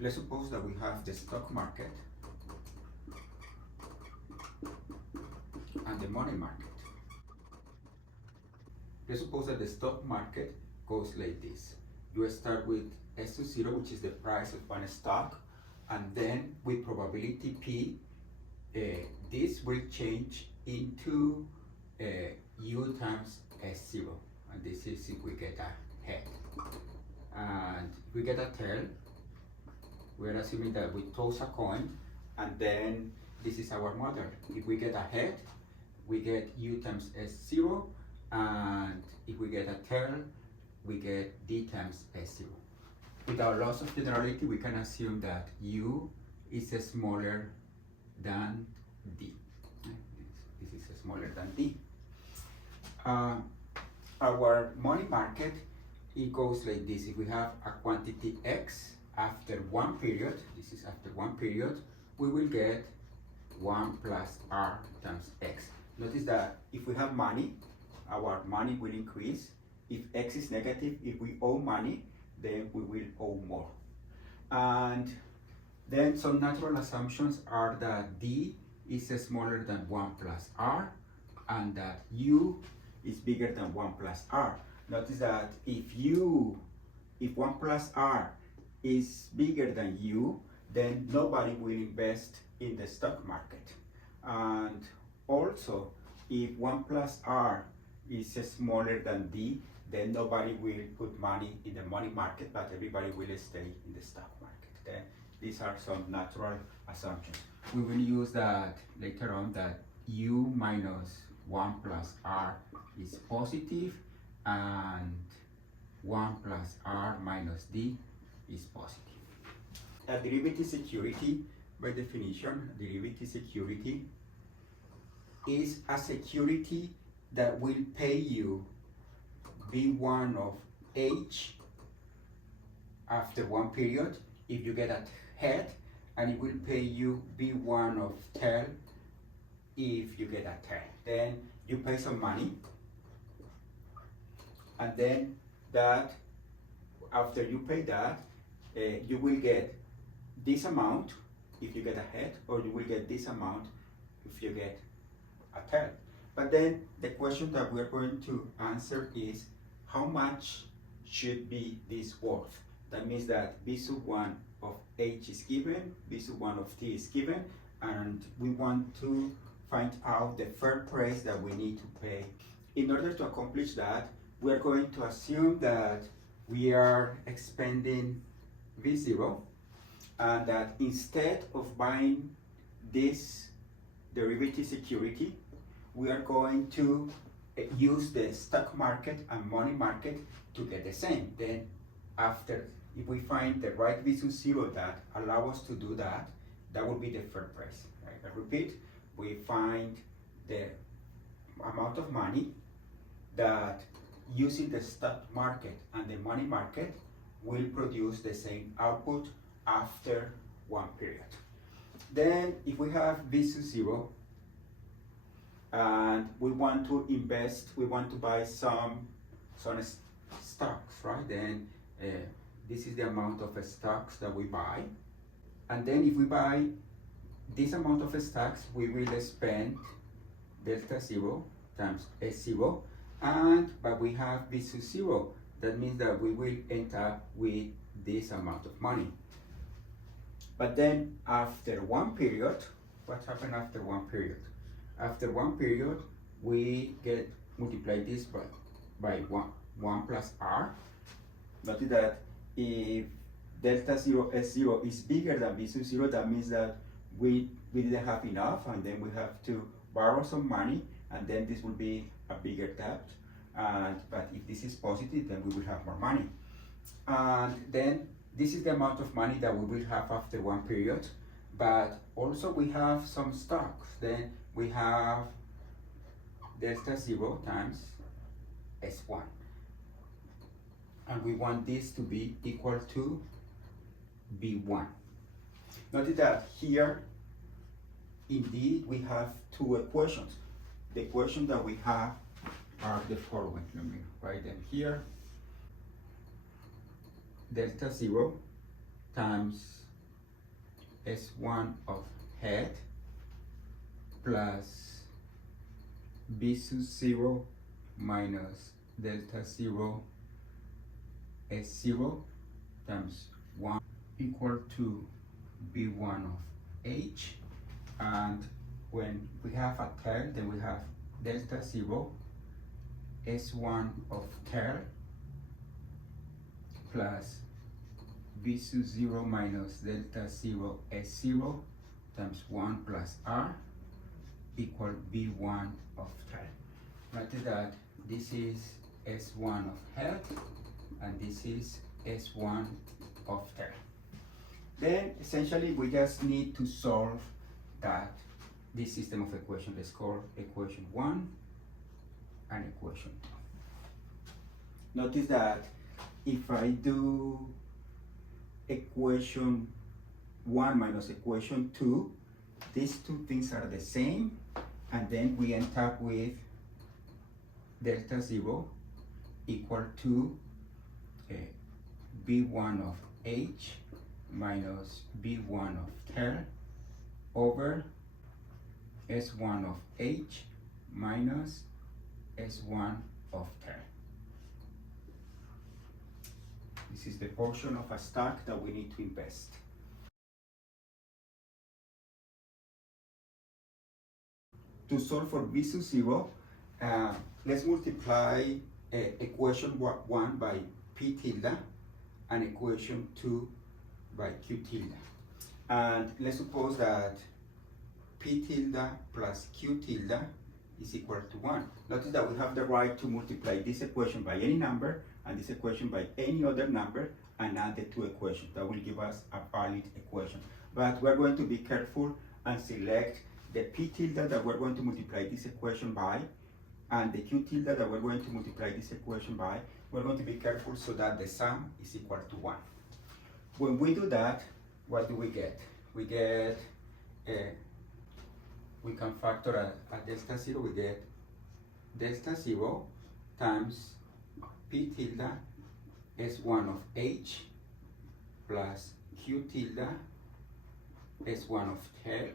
let's suppose that we have the stock market and the money market. Let's suppose that the stock market goes like this. You start with S0, which is the price of one stock, and then with probability P, this will change into U times S0, and this is if we get a head. And if we get a tail, we're assuming that we toss a coin, and then this is our model. If we get a head, we get U times S0, and if we get a tail, we get D times S0. Without loss of generality, we can assume that U is smaller than D. This is smaller than D. Our money market, it goes like this. If we have a quantity X after one period, this is after one period, we will get 1 plus R times X. Notice that if we have money, our money will increase. If X is negative, if we owe money, then we will owe more. And then some natural assumptions are that D is smaller than 1 plus R, and that U is bigger than 1 plus R. Notice that if 1 plus R is bigger than U, then nobody will invest in the stock market. And also, if 1 plus R is smaller than D, then nobody will put money in the money market, but everybody will stay in the stock market. Okay? These are some natural assumptions. We will use that later on, that U minus 1 plus R is positive, and 1 plus R minus D is positive. A derivative security, by definition, derivative security is a security that will pay you B1 of H after one period if you get a head, and it will pay you B1 of tail if you get a tail. Then you pay some money, and then that after you pay that, you will get this amount if you get a head, or you will get this amount if you get a tail. But then the question that we're going to answer is, how much should be this worth? That means that B sub 1 of H is given, B sub 1 of T is given, and we want to find out the fair price that we need to pay. In order to accomplish that, we are going to assume that we are expending V0, and that instead of buying this derivative security, we are going to use the stock market and money market to get the same. Then after, if we find the right V sub 0 that allow us to do that, that will be the fair price. Right? I repeat, we find the amount of money that using the stock market and the money market will produce the same output after one period. Then if we have V sub 0 and we want to invest, we want to buy some stocks, right? Then this is the amount of stocks that we buy. And then if we buy this amount of stocks, we will spend delta 0 times S0, but we have V sub 0. That means that we will end up with this amount of money. But then after one period, what happened after one period? After one period, we get multiply this by 1 plus R. Notice that if delta 0 S0 is bigger than V sub 0, that means that we didn't have enough, and then we have to borrow some money, and then this will be a bigger debt. But if this is positive, then we will have more money. And then this is the amount of money that we will have after one period. But also we have some stocks. Then we have delta 0 times S1. And we want this to be equal to B1. Notice that here, indeed, we have two equations. The equation that we have are the following. Let me write them here. Delta 0 times S1 of head plus B sub 0 minus delta 0 S0 times 1 equal to B1 of H, and when we have a tail, then we have delta 0 S1 of tail plus B sub 0 minus delta 0 S0 times 1 plus R equal B1 of tail. Notice that this is S1 of head and this is S1 of tail. Then essentially we just need to solve this system of equations. Let's call equation 1 and equation 2. Notice that if I do equation 1 minus equation 2, these two things are the same, and then we end up with delta 0 equal to B1 of H minus B1 of tail over S1 of H minus S1 of tail. This is the portion of a stack that we need to invest. To solve for B sub 0, let's multiply equation 1 by P tilde and equation 2 by Q tilde. And let's suppose that P tilde plus Q tilde is equal to 1. Notice that we have the right to multiply this equation by any number and this equation by any other number and add the two equations. That will give us a valid equation. But we're going to be careful and select the P tilde that we're going to multiply this equation by and the Q tilde that we're going to multiply this equation by. We're going to be careful so that the sum is equal to 1. When we do that, what do we get? We get, we can factor a delta 0, we get delta 0 times P tilde S1 of H plus Q tilde S1 of tail.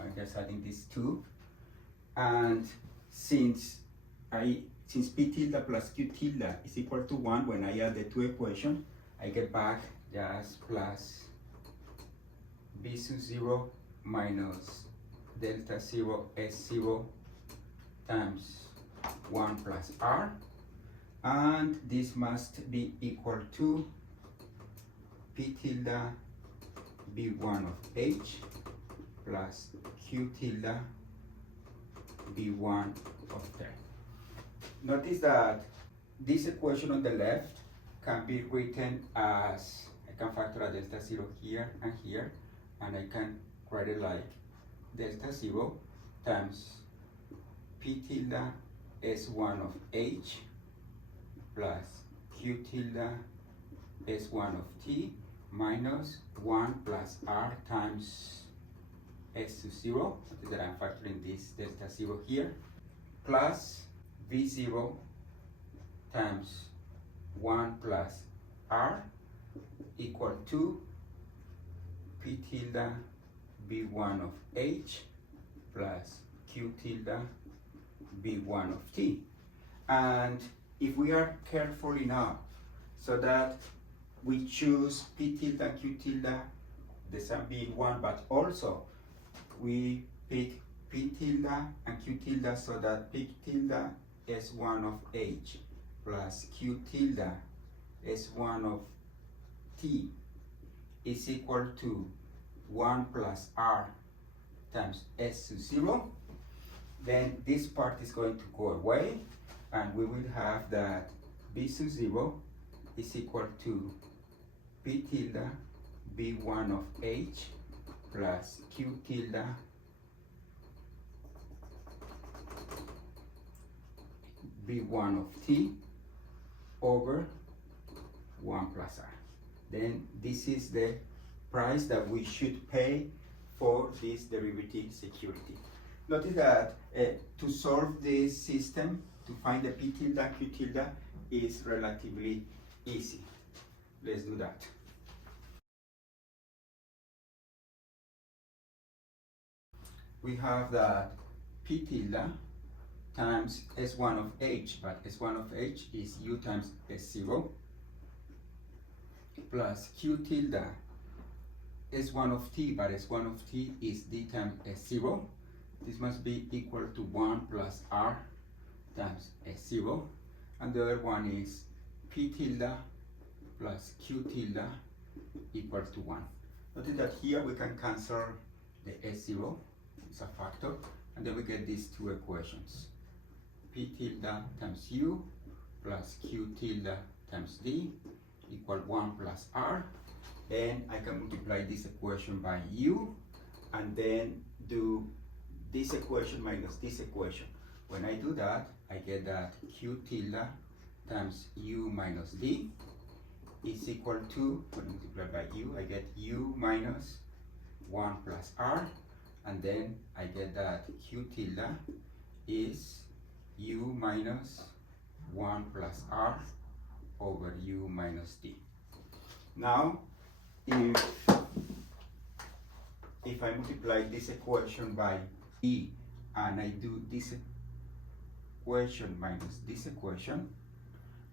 I'm just adding these two. And since P tilde plus Q tilde is equal to 1, when I add the two equations, I get back just plus B sub 0 minus delta 0 S0 times 1 plus R, and this must be equal to P tilde B1 of H plus Q tilde B1 of tail. Notice that this equation on the left can be written as, I can factor a delta 0 here, and I can write it like delta 0 times P tilde S1 of H plus Q tilde S1 of T minus 1 plus R times S sub 0, that I'm factoring this delta 0 here, plus V0 times 1 plus R equal to P tilde B1 of H plus Q tilde B1 of T. And if we are careful enough so that we choose P tilde and Q tilde, the sum being 1, but also we pick P tilde and Q tilde so that P tilde S1 of H plus Q tilde S1 of T is equal to 1 plus R times S sub 0, then this part is going to go away and we will have that B sub 0 is equal to P tilde B1 of H plus Q tilde B1 of T over 1 plus R. Then this is the price that we should pay for this derivative security. Notice that to solve this system, to find the P tilde and Q tilde is relatively easy. Let's do that. we have that P tilde times S1 of H, but S1 of H is U times S0, plus Q tilde S1 of T, but S1 of T is D times S0. This must be equal to 1 plus R times S0. And the other one is P tilde plus Q tilde equals to 1. Notice that here we can cancel the S0, it's a factor, and then we get these two equations. P tilde times U plus Q tilde times D equal 1 plus R. And I can multiply this equation by U and then do this equation minus this equation. When I do that, I get that Q tilde times U minus D is equal to, when multiplied by U, I get U minus 1 plus R, and then I get that Q tilde is U minus 1 plus R over U minus D. Now, if I multiply this equation by E and I do this equation minus this equation,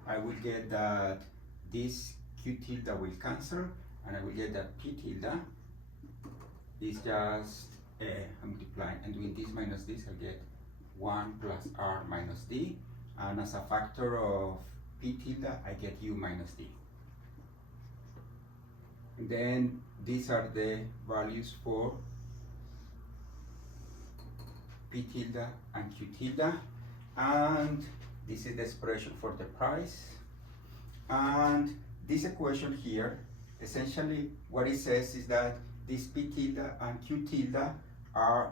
I will get that this Q tilde will cancel, and I will get that P tilde is just multiplying and doing this minus this, I get 1 plus R minus D, and as a factor of P tilde I get U minus D. And then these are the values for P tilde and Q tilde, and this is the expression for the price. And this equation here, essentially what it says is that this P tilde and Q tilde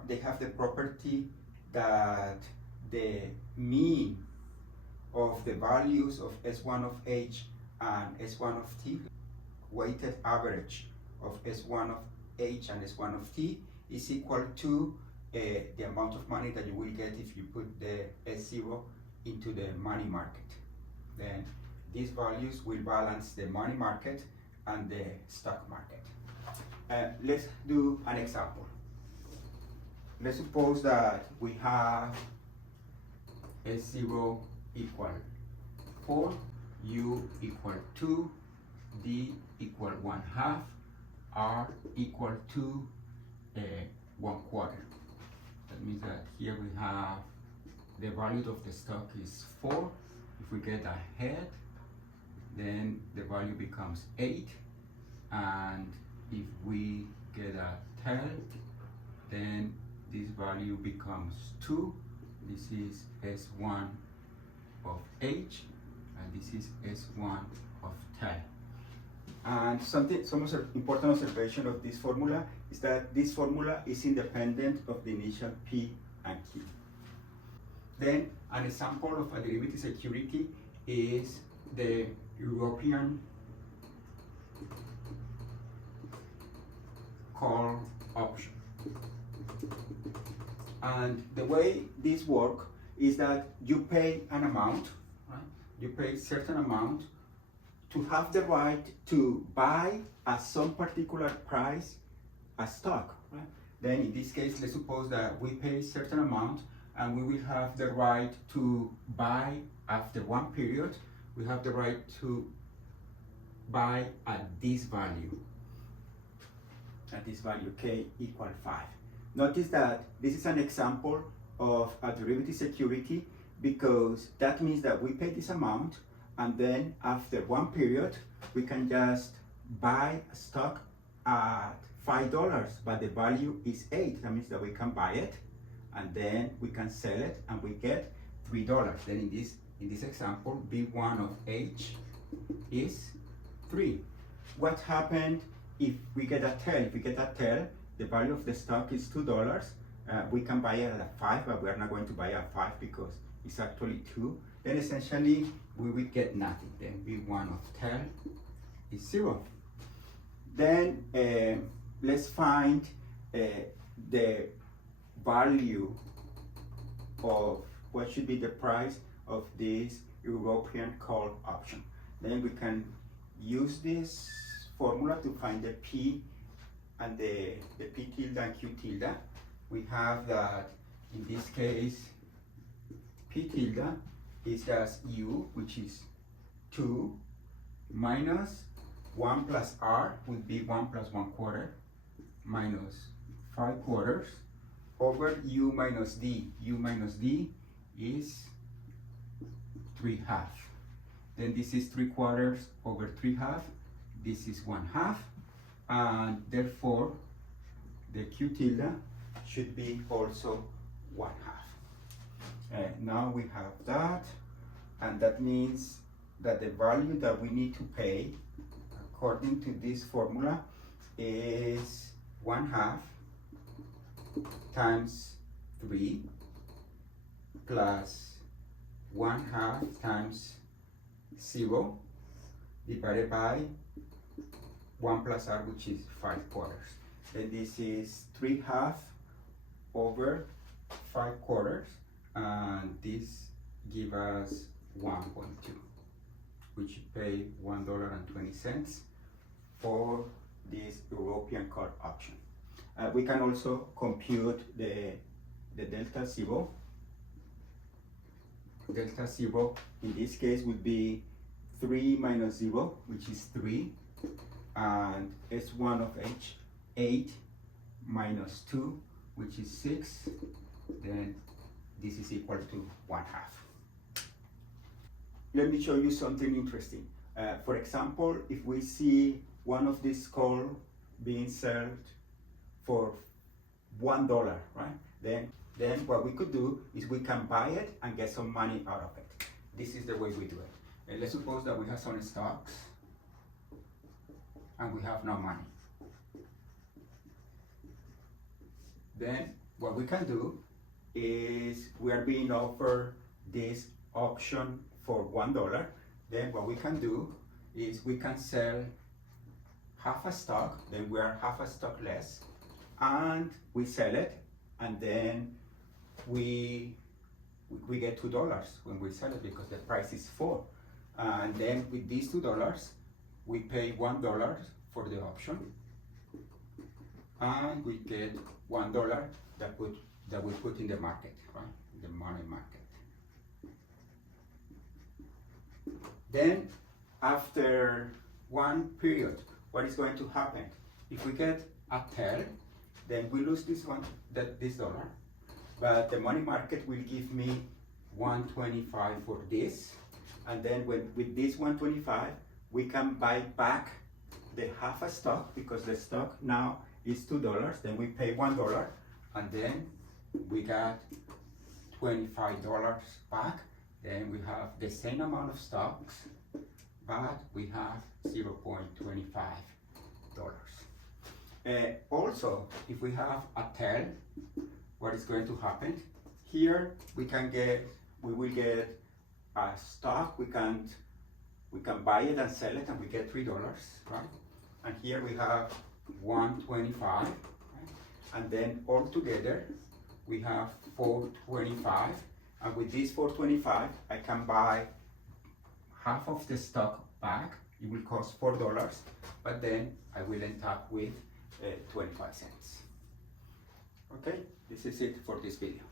they have the property that the mean of the values of S1 of H and S1 of T, weighted average of S1 of H and S1 of T, is equal to the amount of money that you will get if you put the S0 into the money market. Then these values will balance the money market and the stock market. Let's do an example. Let's suppose that we have S0 equal 4, U equal 2, D equal 1/2, R equal to 1/4. That means that here we have the value of the stock is 4. If we get ahead, then the value becomes 8, and if we get a tail, then this value becomes 2. This is S1 of H, and this is S1 of tail. And some important observation of this formula is that this formula is independent of the initial P and Q. Then an example of a derivative security is the European call option. And the way this works is that you pay an amount, right? You pay a certain amount to have the right to buy at some particular price a stock, right? Then in this case, let's suppose that we pay a certain amount and we will have the right to buy after one period. We have the right to buy at this value K equal 5. Notice that this is an example of a derivative security, because that means that we pay this amount and then after one period we can just buy a stock at $5, but the value is 8. That means that we can buy it and then we can sell it and we get $3. Then in this example, B1 of H is 3. What happened if we get a tail? If we get a tail, the value of the stock is $2. We can buy it at 5, but we are not going to buy it at 5 because it's actually 2. Then essentially we will get nothing. Then B1 of tail is 0. Then let's find the value of what should be the price of this European call option. Then we can use this formula to find the P and the P tilde and Q tilde. we have that in this case P tilde is just U, which is 2 minus 1 plus R would be 1 plus 1/4 minus 5/4 over U minus D. U minus D is 3/2. Then this is 3/4 over 3/2. This is 1/2. And therefore, the Q tilde should be also 1/2. Now we have that. And that means that the value that we need to pay, according to this formula, is 1/2 times 3 plus 1/2 times 0 divided by 1 plus R, which is 5/4. And this is 3/2 over 5/4, and this gives us 1.2. We should pay $1.20 for this European card option. We can also compute the delta zero. Delta zero in this case would be 3 minus 0, which is 3, and S1 of H, 8 minus 2, which is 6, then this is equal to 1/2. Let me show you something interesting. For example, if we see one of these calls being sold for $1, right? Then what we could do is we can buy it and get some money out of it. This is the way we do it. And let's suppose that we have some stocks and we have no money. Then what we can do is we are being offered this option for $1. Then what we can do is we can sell half a stock, then we are half a stock less, and we sell it, and then we get $2 when we sell it because the price is 4. And then with these $2, we pay $1 for the option, and we get $1 that we put in the market, right? The money market. Then after one period, what is going to happen? If we get a tail, then we lose this dollar, but the money market will give me 125 for this, and then with this 125, we can buy back the half a stock because the stock now is $2. Then we pay $1, and then we got $25 back. Then we have the same amount of stocks, but we have $0.25. Also, if we have a tail, what is going to happen? Here we will get a stock. We can buy it and sell it, and we get $3, right? And here we have 125, right? And then all together we have 425. And with this 425, I can buy half of the stock back. It will cost $4, but then I will end up with 25 cents. Okay, this is it for this video.